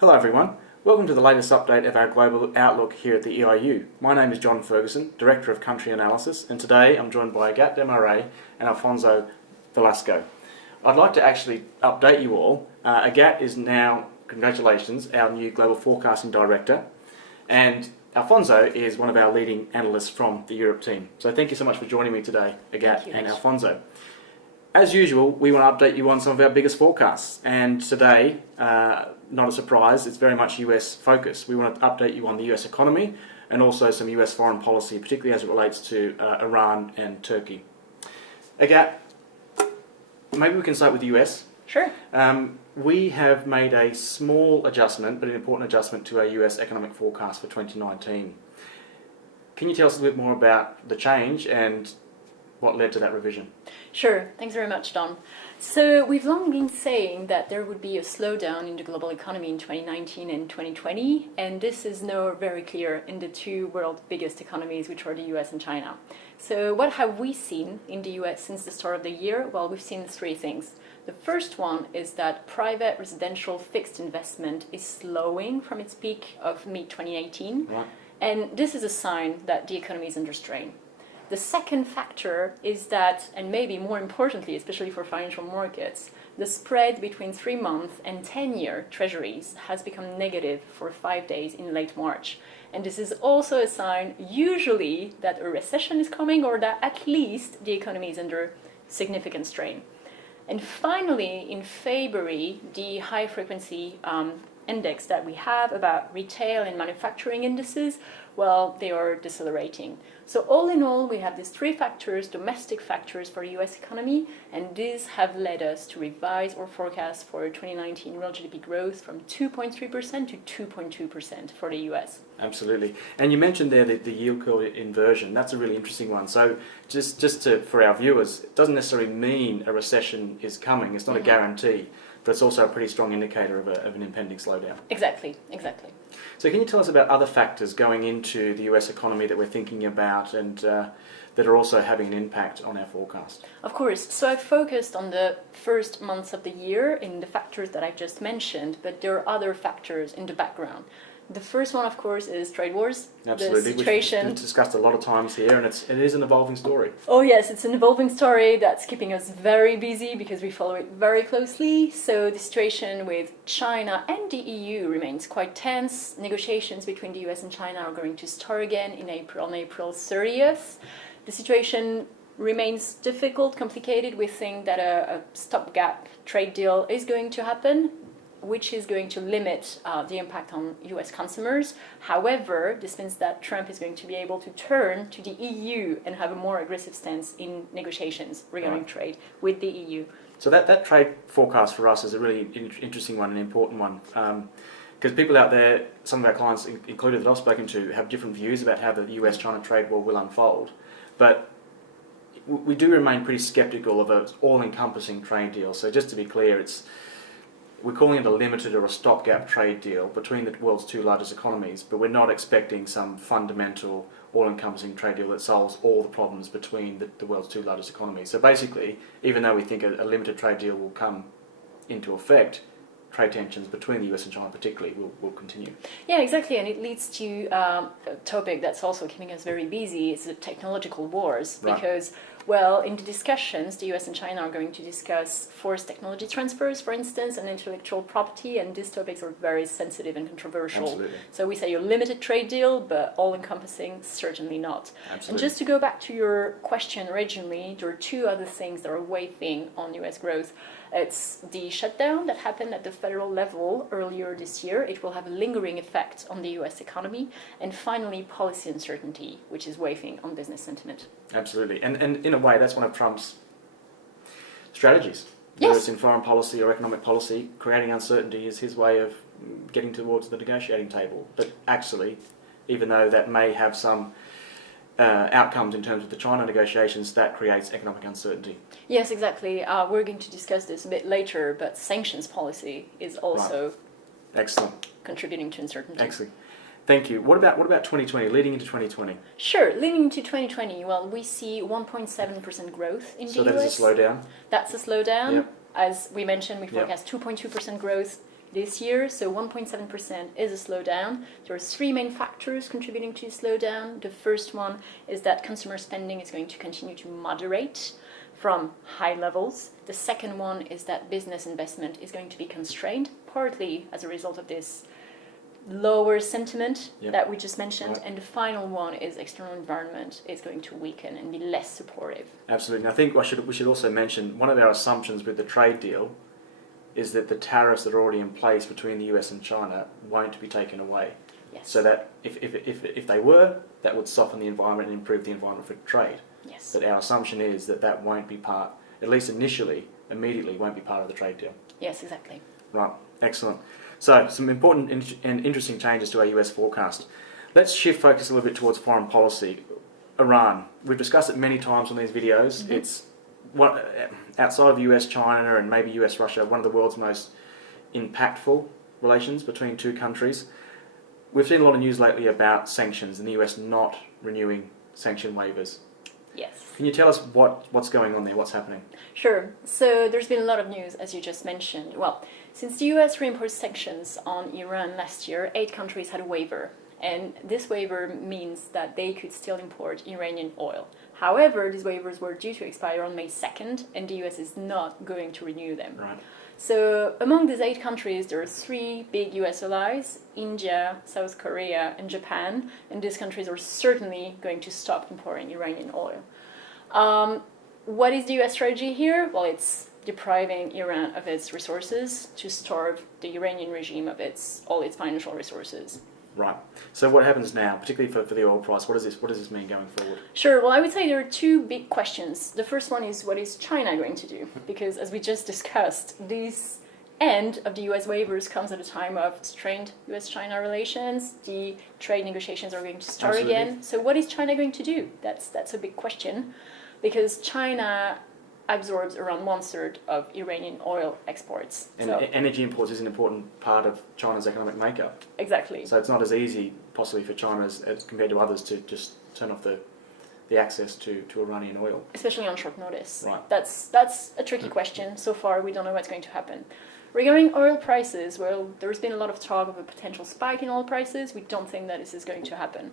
Hello everyone, welcome to the latest update of our global outlook here at the EIU. My name is John Ferguson, Director of Country Analysis, and today I'm joined by Agathe Demarais and Alfonso Velasco. I'd like to actually update you all. Agathe is now, congratulations, our new Global Forecasting Director, and Alfonso is one of our leading analysts from the Europe team. So thank you so much for joining me today, Agathe and Alfonso. As usual, we want to update you on some of our biggest forecasts, and today, not a surprise, it's very much US focused. We want to update you on the US economy and also some US foreign policy, particularly as it relates to Iran and Turkey. Agathe, maybe we can start with the US. Sure. We have made a small adjustment, but an important adjustment to our US economic forecast for 2019. Can you tell us a little bit more about the change and what led to that revision? Sure, thanks very much, Don. So we've long been saying that there would be a slowdown in the global economy in 2019 and 2020, and this is now very clear in the two world's biggest economies, which are the US and China. So what have we seen in the US since the start of the year? Well, we've seen three things. The first one is that private residential fixed investment is slowing from its peak of mid-2018, Right. and this is a sign that the economy is under strain. The second factor is that, and maybe more importantly, especially for financial markets, the spread between 3-month and 10-year treasuries has become negative for 5 days in late March. And this is also a sign, usually, that a recession is coming or that at least the economy is under significant strain. And finally, in February, the high-frequency index that we have about retail and manufacturing indices, well, they are decelerating. So all in all, we have these three factors, domestic factors for the US economy, and these have led us to revise our forecast for 2019 real GDP growth from 2.3% to 2.2% for the US. Absolutely. And you mentioned there the yield curve inversion. That's a really interesting one. So for our viewers, it doesn't necessarily mean a recession is coming. It's not a guarantee, but it's also a pretty strong indicator of an impending slowdown. Exactly. So can you tell us about other factors going into the US economy that we're thinking about and that are also having an impact on our forecast? Of course. So I've focused on the first months of the year in the factors that I've just mentioned, but there are other factors in the background. The first one, of course, is trade wars. Absolutely. The situation. We've discussed a lot of times here, and it is an evolving story. Oh yes, it's an evolving story that's keeping us very busy because we follow it very closely. So the situation with China and the EU remains quite tense. Negotiations between the US and China are going to start again in April, on April 30th. The situation remains difficult, complicated. We think that a stopgap trade deal is going to happen, which is going to limit the impact on US consumers. However, this means that Trump is going to be able to turn to the EU and have a more aggressive stance in negotiations regarding trade with the EU. So that trade forecast for us is a really interesting one, an important one. Because people out there, some of our clients included that I've spoken to, have different views about how the US-China trade war will unfold. But we do remain pretty sceptical of an all-encompassing trade deal. So just to be clear, we're calling it a limited or a stopgap trade deal between the world's two largest economies, but we're not expecting some fundamental, all-encompassing trade deal that solves all the problems between the world's two largest economies. So basically, even though we think a limited trade deal will come into effect, trade tensions between the US and China particularly will continue. Yeah, exactly, and it leads to a topic that's also keeping us very busy. It's the technological wars, because, well, in the discussions, the US and China are going to discuss forced technology transfers, for instance, and intellectual property, and these topics are very sensitive and controversial. Absolutely. So we say a limited trade deal, but all-encompassing, certainly not. Absolutely. And just to go back to your question originally, there are two other things that are weighing on US growth. It's the shutdown that happened at the federal level earlier this year. It will have a lingering effect on the US economy. And finally, policy uncertainty, which is weighing on business sentiment. Absolutely. And in a way, that's one of Trump's strategies. Yes. Whether it's in foreign policy or economic policy, creating uncertainty is his way of getting towards the negotiating table. But actually, even though that may have some outcomes in terms of the China negotiations, that creates economic uncertainty. Yes, exactly. We're going to discuss this a bit later, but sanctions policy is also Excellent. contributing to uncertainty. Excellent. Thank you. What about 2020, leading into 2020? Sure. Leading into 2020, well, we see 1.7% growth in the US. So that is a slowdown? That's a slowdown. Yep. As we mentioned, we forecast 2.2% growth this year, so 1.7% is a slowdown. There are three main factors contributing to the slowdown. The first one is that consumer spending is going to continue to moderate from high levels. The second one is that business investment is going to be constrained, partly as a result of this lower sentiment that we just mentioned. Right. And the final one is external environment is going to weaken and be less supportive. Absolutely. And I think we should also mention one of our assumptions with the trade deal is that the tariffs that are already in place between the US and China won't be taken away. Yes. So that if they were, that would soften the environment and improve the environment for trade. Yes. But our assumption is that that won't be part, at least immediately won't be part of the trade deal. Yes, exactly. Right. Excellent. So, some important and interesting changes to our US forecast. Let's shift focus a little bit towards foreign policy. Iran. We've discussed it many times on these videos. Mm-hmm. It's outside of US, China, and maybe US, Russia, one of the world's most impactful relations between two countries. We've seen a lot of news lately about sanctions and the US not renewing sanction waivers. Yes. Can you tell us what's going on there, what's happening? Sure. So there's been a lot of news, as you just mentioned. Well, since the US reimposed sanctions on Iran last year, 8 countries had a waiver. And this waiver means that they could still import Iranian oil. However, these waivers were due to expire on May 2nd, and the US is not going to renew them. Right. So among these 8 countries, there are 3 big US allies, India, South Korea, and Japan, and these countries are certainly going to stop importing Iranian oil. What is the US strategy here? Well, it's depriving Iran of its resources to starve the Iranian regime of all its financial resources. Right. So what happens now, particularly for the oil price? What does this mean going forward? Sure. Well, I would say there are 2 big questions. The first one is, what is China going to do? Because as we just discussed, this end of the US waivers comes at a time of strained US-China relations. The trade negotiations are going to start again. So what is China going to do? That's a big question, because China absorbs around 1/3 of Iranian oil exports. And energy imports is an important part of China's economic makeup. Exactly. So it's not as easy, possibly, for China as compared to others to just turn off the access to Iranian oil. Especially on short notice. Right. That's a tricky question. So far, we don't know what's going to happen. Regarding oil prices, well, there's been a lot of talk of a potential spike in oil prices. We don't think that this is going to happen.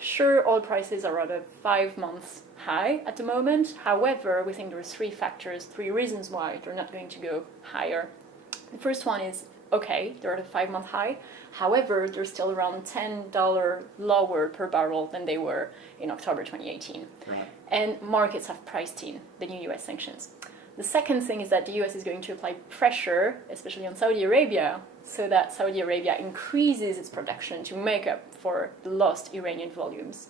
Sure, oil prices are at a 5-month high at the moment. However, we think there are 3 reasons why they're not going to go higher. The first one is, okay, they're at a 5-month high. However, they're still around $10 lower per barrel than they were in October 2018. Right. And markets have priced in the new US sanctions. The second thing is that the US is going to apply pressure, especially on Saudi Arabia, so that Saudi Arabia increases its production to make up for the lost Iranian volumes.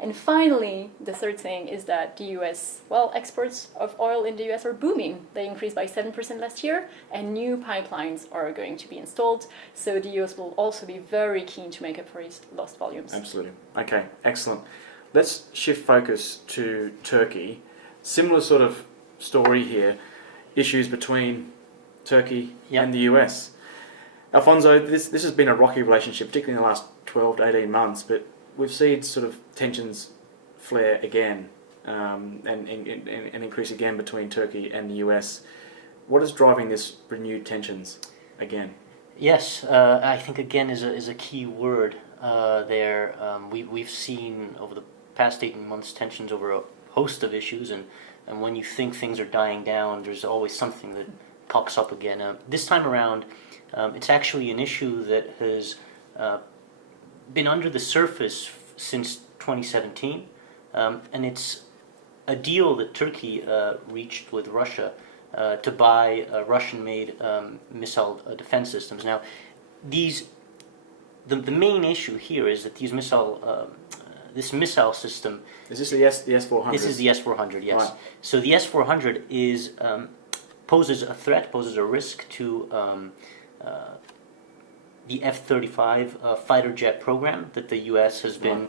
And finally, the third thing is that the US, exports of oil in the US are booming. They increased by 7% last year, and new pipelines are going to be installed. So the US will also be very keen to make up for its lost volumes. Absolutely. Okay, excellent. Let's shift focus to Turkey. Similar sort of story here, issues between Turkey and the US. Alfonso, this has been a rocky relationship, particularly in the last 12 to 18 months, but we've seen sort of tensions flare again and increase again between Turkey and the US. What is driving this renewed tensions again? Yes, I think again is a key word there. We've seen over the past 18 months tensions over a host of issues, and when you think things are dying down, there's always something that pops up again. This time around, it's actually an issue that has been under the surface since 2017, and it's a deal that Turkey reached with Russia to buy Russian-made missile defense systems. Now, the main issue here is that this missile system. Is this the S-400? This is the S-400, yes. Right. So the S-400 poses a risk to the F-35 fighter jet program that the U.S. has been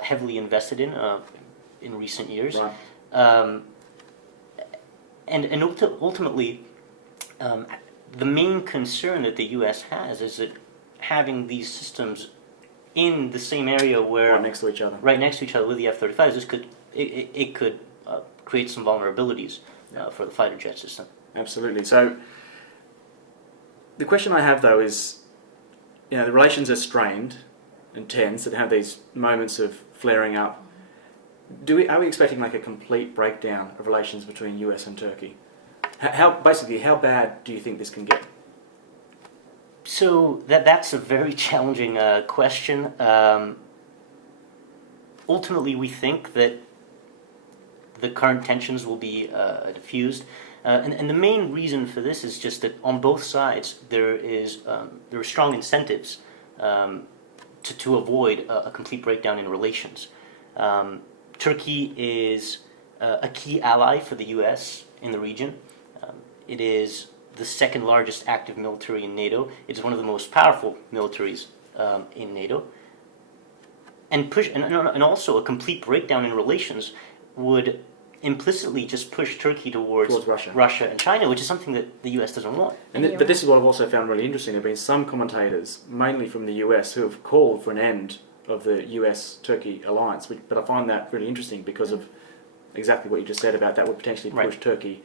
heavily invested in recent years. Right. And ultimately, the main concern that the U.S. has is that having these systems in the same area where right next to each other with the F-35s, it could create some vulnerabilities for the fighter jet system. Absolutely. So The question I have though is, the relations are strained and tense and have these moments of flaring up. Are we expecting like a complete breakdown of relations between US and Turkey? How bad do you think this can get? So that's a very challenging question. Ultimately, we think that the current tensions will be diffused, and the main reason for this is just that on both sides there are strong incentives to avoid a complete breakdown in relations. Turkey is a key ally for the U.S. in the region. It is the second largest active military in NATO. It's one of the most powerful militaries in NATO. And also a complete breakdown in relations would implicitly just push Turkey towards Russia and China, which is something that the U.S. doesn't want. But this is what I've also found really interesting. There have been some commentators, mainly from the U.S., who have called for an end of the US-Turkey alliance, but I find that really interesting because of exactly what you just said about that would potentially push Turkey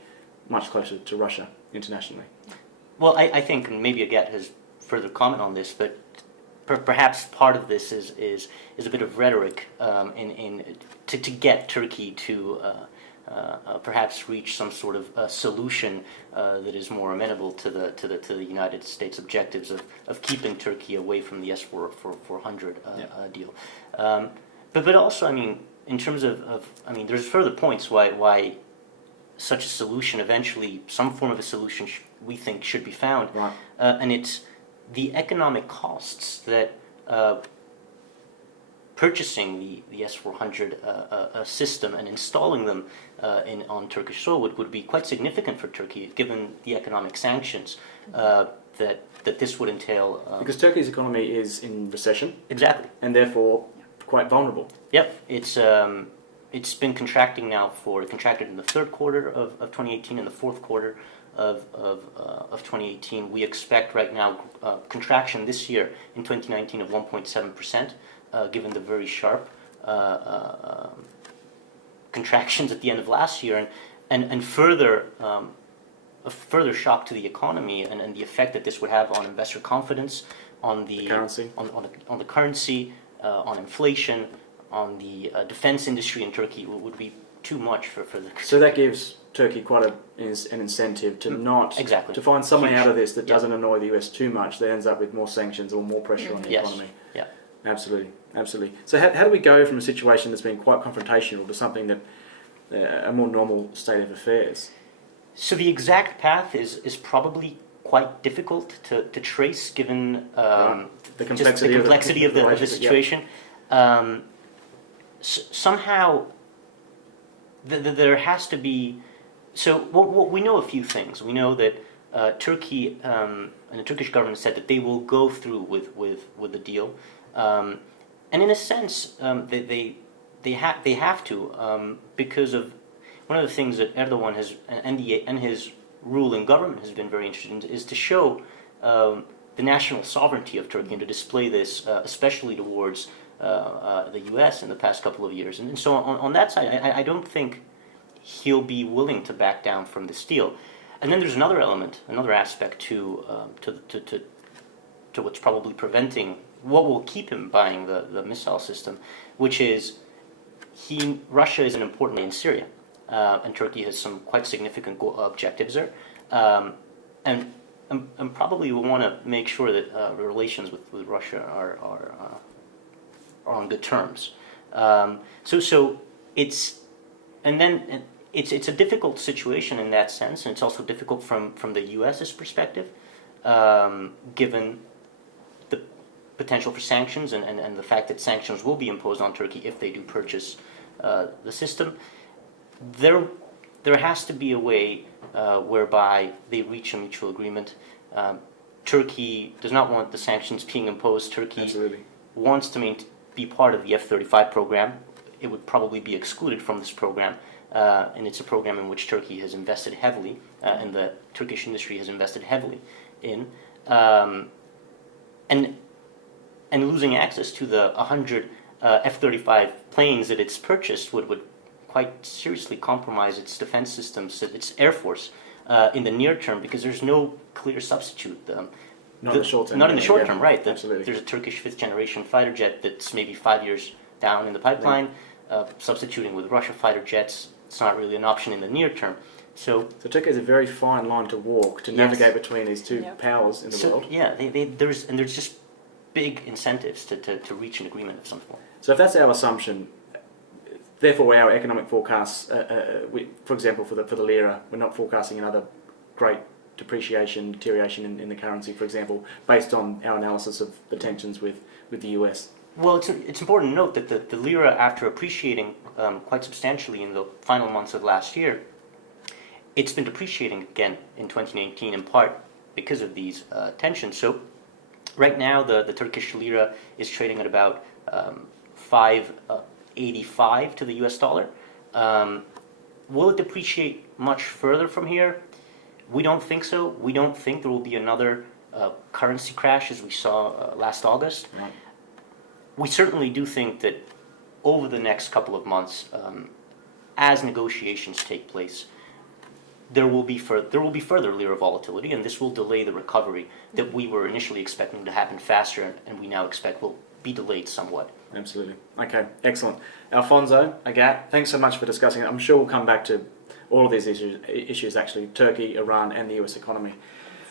much closer to Russia internationally. Well, I think, and maybe Agathe has further comment on this, but perhaps part of this is a bit of rhetoric to get Turkey to perhaps reach some sort of solution that is more amenable to the United States objectives of keeping Turkey away from the S-400 deal. But also, I mean, in terms of there's further points why such a solution eventually, some form of a solution we think should be found, right. And it's the economic costs that purchasing the S-400 system and installing them on Turkish soil would be quite significant for Turkey, given the economic sanctions that this would entail. Because Turkey's economy is in recession. Exactly. And therefore quite vulnerable. Yep. It's been contracting now it contracted in the third quarter of 2018 and the fourth quarter of 2018. We expect right now contraction this year in 2019 of 1.7%, given the very sharp contractions at the end of last year, and further a further shock to the economy and the effect that this would have on investor confidence, on the currency, on the currency, on inflation, on the defense industry in Turkey would be too much for the. So that gives Turkey quite an incentive to not to find something out of this that doesn't annoy the US too much, that ends up with more sanctions or more pressure on the economy. Yeah. Absolutely. So how do we go from a situation that's been quite confrontational to something that a more normal state of affairs? So the exact path is probably quite difficult to trace, given the complexity of the situation. Yeah. Somehow there has to be. So we know a few things. We know that Turkey and the Turkish government said that they will go through with the deal, and in a sense they have to because of one of the things that Erdogan has and his ruling government has been very interested in is to show the national sovereignty of Turkey and to display this, especially towards the U.S. in the past couple of years. And so on that side, I don't think he'll be willing to back down from this deal. And then there's another element, another aspect to what's probably preventing, what will keep him buying the missile system, which is Russia is an important in Syria, and Turkey has some quite significant objectives there, and probably will want to make sure that relations with Russia are on good terms. So it's it's a difficult situation in that sense, and it's also difficult from the U.S.'s perspective, given the potential for sanctions and the fact that sanctions will be imposed on Turkey if they do purchase the system. There has to be a way whereby they reach a mutual agreement. Turkey does not want the sanctions being imposed. Turkey wants to be part of the F-35 program. It would probably be excluded from this program, and it's a program in which Turkey has invested heavily, and the Turkish industry has invested heavily in, and losing access to the 100 F-35 planes that it's purchased would quite seriously compromise its defense systems, its air force, in the near term because there's no clear substitute. Not in the short term. Not in the short term, right. Absolutely. There's a Turkish fifth-generation fighter jet that's maybe 5 years down in the pipeline. Substituting with Russia fighter jets, it's not really an option in the near term. So Turkey is a very fine line to walk to navigate between these two powers in the world. Yeah, there's just big incentives to reach an agreement of some form. So if that's our assumption, therefore our economic forecasts, for example, for the lira, we're not forecasting another great deterioration in the currency, for example, based on our analysis of the tensions with the US. Well, it's important to note that the lira, after appreciating quite substantially in the final months of last year, it's been depreciating again in 2019, in part because of these tensions. So right now, the Turkish lira is trading at about 5.85 to the US dollar. Will it depreciate much further from here? We don't think so. We don't think there will be another currency crash as we saw last August. Right. We certainly do think that over the next couple of months, as negotiations take place, there will be further lira volatility, and this will delay the recovery that we were initially expecting to happen faster, and we now expect will be delayed somewhat. Absolutely. Okay, excellent. Alfonso, Agathe, thanks so much for discussing it. I'm sure we'll come back to all of these issues actually, Turkey, Iran, and the US economy.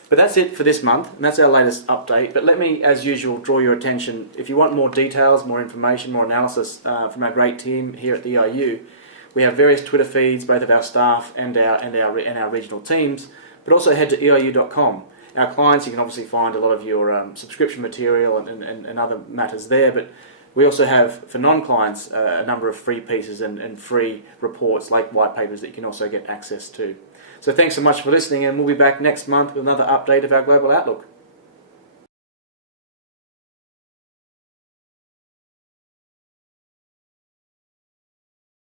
But that's it for this month, and that's our latest update. But let me, as usual, draw your attention. If you want more details, more information, more analysis from our great team here at the EIU, we have various Twitter feeds, both of our staff and our regional teams. But also head to eiu.com. Our clients, you can obviously find a lot of your subscription material and other matters there. But we also have, for non-clients, a number of free pieces and free reports like white papers that you can also get access to. So thanks so much for listening, and we'll be back next month with another update of our global outlook.